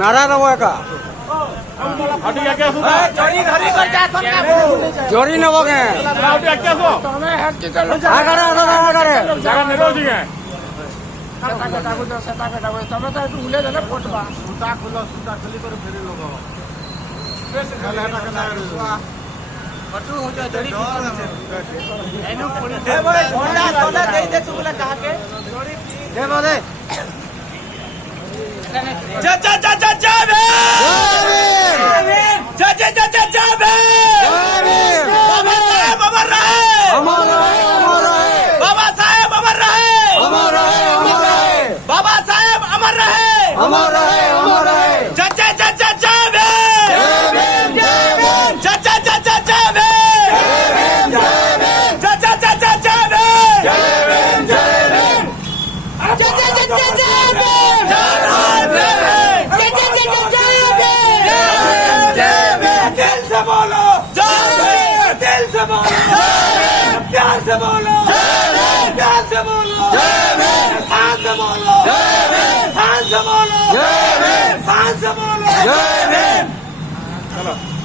नारा नवो का जोड़ी नवो के તમે તો એટલું ઉલે ને ફોટમાં સૂટા ખુલ્લો સૂટા ખુલ્લી પર ફેરી લોકો પટલું હું જડી એનું પૂરી દે ભાઈ થોડા થોડા દે દે તું બોલા કહા કે દે બોલે જા જા જા જા જા બે જા જા જા જા જા બે બાબા સાહેબ અમર રહે અમર રહે અમર રહે બાબા સાહેબ અમર રહે અમર રહે અમર રહે बाबा साहेब अमर रहे अमर रहे अमर रहे जय जय जय जय जय भीम जय भीम जय जय जय जय जय भीम जय भीम जय जय जय जय जय भीम जय भीम जय भीम जय जय जय जय जय भीम जय जय जय जय जय भीम जय भीम दिल से बोलो जय भीम दिल से बोलो प्यार से बोलो प्यार से बोलो शान से बोलो शान से बोलो शान से बोलो जय भीम। चलो।